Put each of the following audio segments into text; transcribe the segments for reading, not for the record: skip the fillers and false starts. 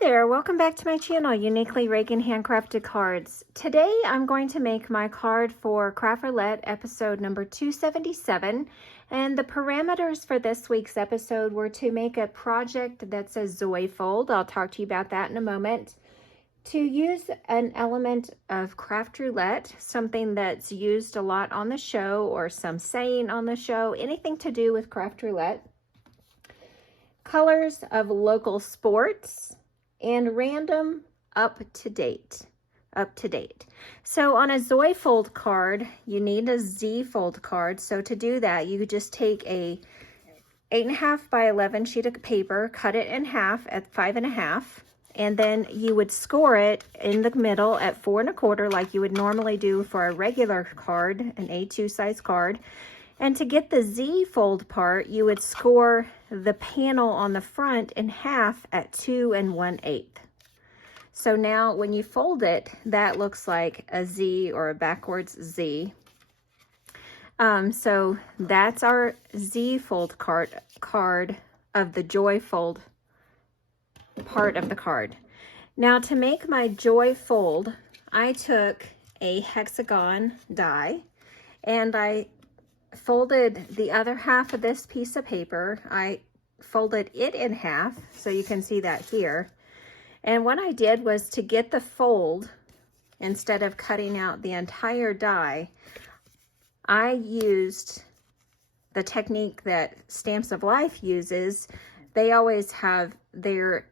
there, welcome back to my channel, Uniquely Reagan Handcrafted Cards. Today I'm going to make my card for Craft Roulette episode number 277, and the parameters for this week's episode were to make a project that's a Zoyfold. I'll talk to you about that in a moment. To use an element of Craft Roulette, something that's used a lot on the show or some saying on the show, anything to do with Craft Roulette. Colors of local sports, and random up to date. So on a Zoyfold card, you need a Z-fold card. So to do that, you could just take a 8.5 by 11 sheet of paper, cut it in half at 5.5, and then you would score it in the middle at 4.25, like you would normally do for a regular card, an A2 size card. And to get the Z-fold part, you would score the panel on the front in half at 2 1/8. So now when you fold it, that looks like a Z or a backwards Z. So that's our Z-fold card of the Joyfold part of the card. Now to make my Joyfold, I took a Hexagon die and I folded the other half of this piece of paper. I folded it in half, so you can see that here. And what I did was, to get the fold, instead of cutting out the entire die, I used the technique that Stamps of Life uses. They always have their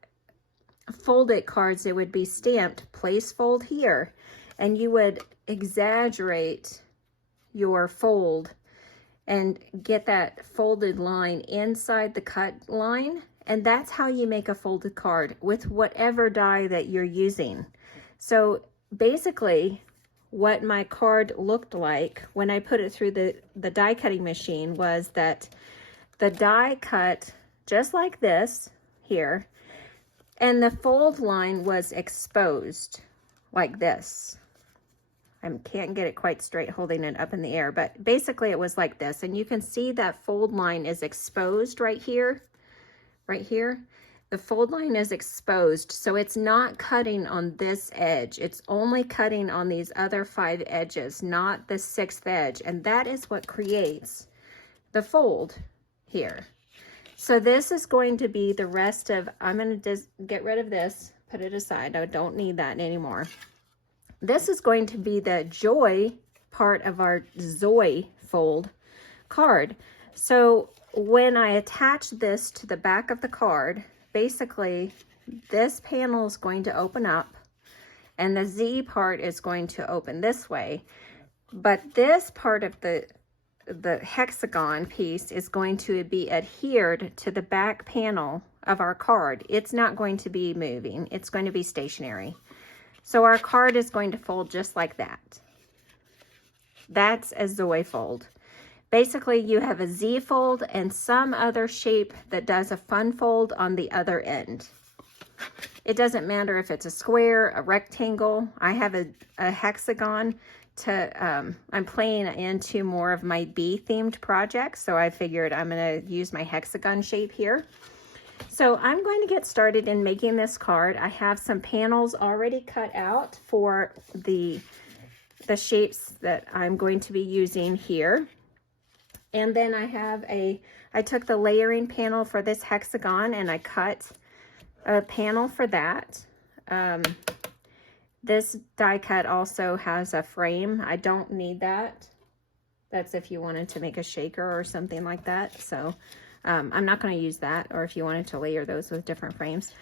folded cards, it would be stamped place fold here, and you would exaggerate your fold and get that folded line inside the cut line. And that's how you make a folded card with whatever die that you're using. So basically what my card looked like when I put it through the die cutting machine was that the die cut just like this here, and the fold line was exposed like this. I can't get it quite straight holding it up in the air, but basically it was like this. And you can see that fold line is exposed right here, The fold line is exposed, so it's not cutting on this edge. It's only cutting on these other 5 edges, not the 6th edge. And that is what creates the fold here. So this is going to be the rest of, I'm going to just get rid of this, put it aside. I don't need that anymore. This is going to be the Joy part of our Zoyfold card. So when I attach this to the back of the card, basically this panel is going to open up and the Z part is going to open this way. But this part of the hexagon piece is going to be adhered to the back panel of our card. It's not going to be moving. It's going to be stationary. So our card is going to fold just like that. That's a Zoyfold. Basically, you have a Z fold and some other shape that does a fun fold on the other end. It doesn't matter if it's a square, a rectangle. I have a hexagon I'm playing into more of my bee themed projects, so I figured I'm going to use my hexagon shape here. So I'm going to get started in making this card. I have some panels already cut out for the shapes that I'm going to be using here. And then I took the layering panel for this hexagon and I cut a panel for that. This die cut also has a frame. I don't need that. That's if you wanted to make a shaker or something like that. So I'm not going to use that, or if you wanted to layer those with different frames.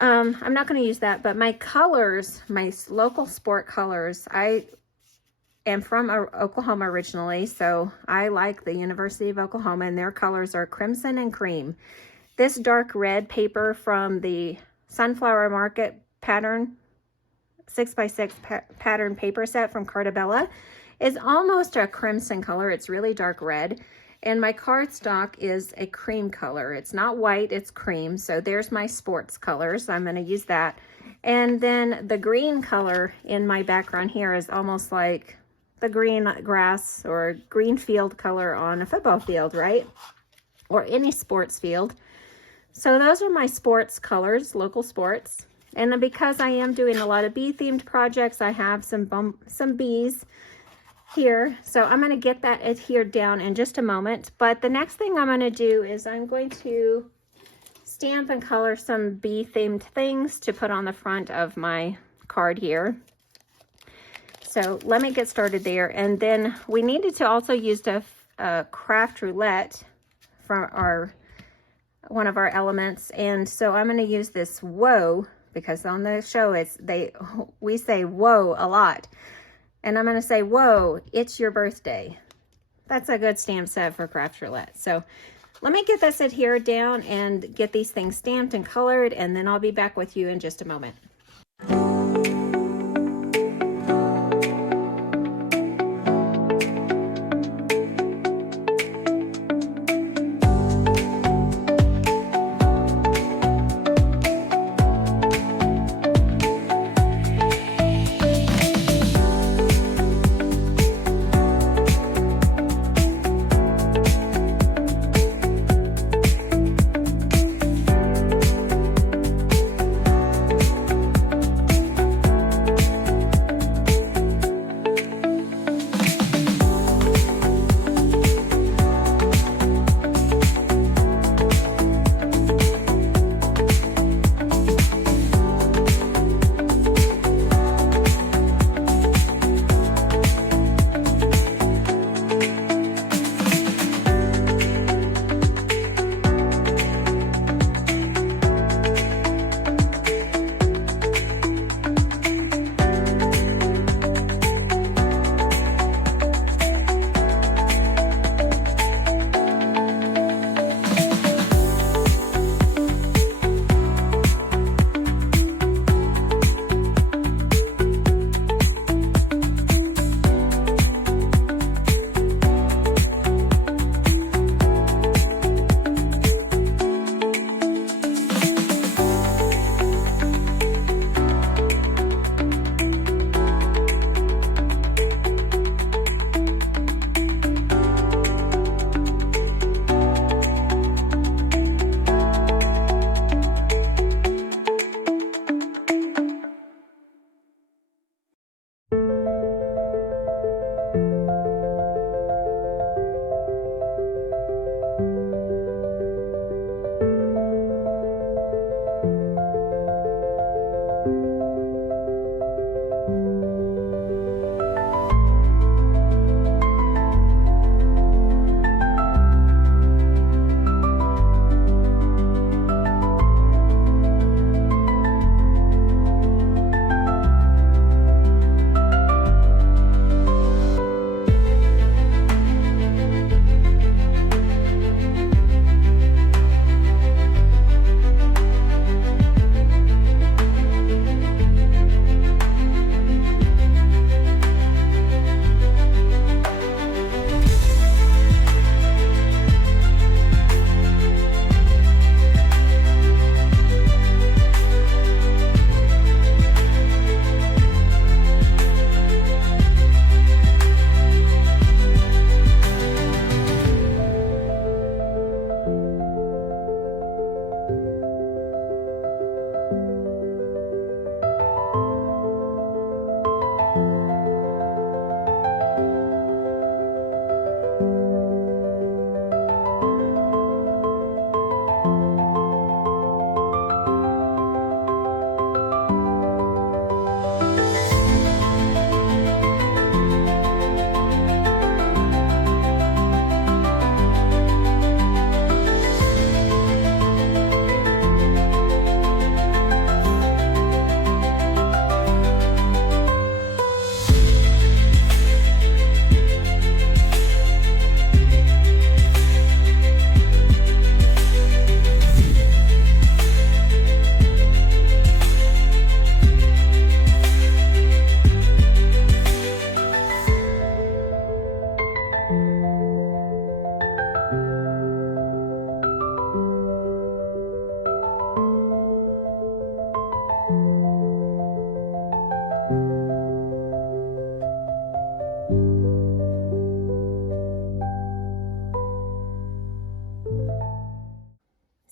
I'm not going to use that, but my colors, my local sport colors, I am from Oklahoma originally, so I like the University of Oklahoma, and their colors are crimson and cream. This dark red paper from the Sunflower Market pattern, 6x6 pattern paper set from Cartabella, is almost a crimson color. It's really dark red. And my cardstock is a cream color. It's not white, it's cream. So there's my sports colors. I'm going to use that. And then the green color in my background here is almost like the green grass or green field color on a football field, right? Or any sports field. So those are my sports colors, local sports. And because I am doing a lot of bee themed projects, I have some bees here. So I'm going to get that adhered down in just a moment. But the next thing I'm going to do is I'm going to stamp and color some bee themed things to put on the front of my card here. So let me get started there. And then we needed to also use a craft roulette from one of our elements. And so I'm going to use this whoa, because on the show we say whoa a lot. And I'm going to say, whoa, it's your birthday. That's a good stamp set for craft roulette. So let me get this adhered down and get these things stamped and colored, and then I'll be back with you in just a moment.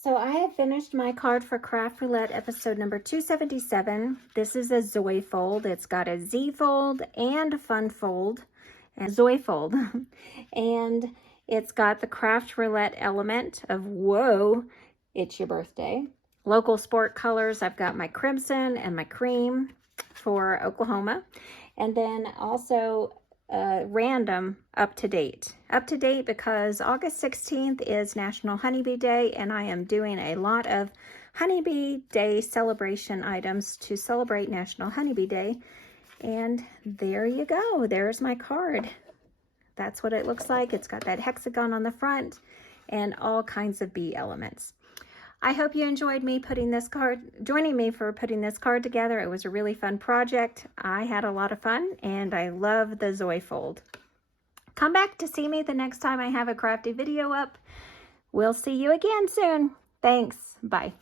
So I have finished my card for Craft Roulette episode number 277. This is a Zoyfold. It's got a Z fold and a fun fold and Zoyfold. And it's got the Craft Roulette element of whoa, it's your birthday. Local sport colors, I've got my crimson and my cream for Oklahoma. And then also random up to date because August 16th is National Honeybee Day, and I am doing a lot of Honeybee Day celebration items to celebrate National Honeybee Day. And there you go, there's my card. That's what it looks like. It's got that hexagon on the front and all kinds of bee elements. I hope you enjoyed me joining me for putting this card together. It was a really fun project. I had a lot of fun, and I love the Zoyfold. Come back to see me the next time I have a crafty video up. We'll see you again soon. Thanks. Bye.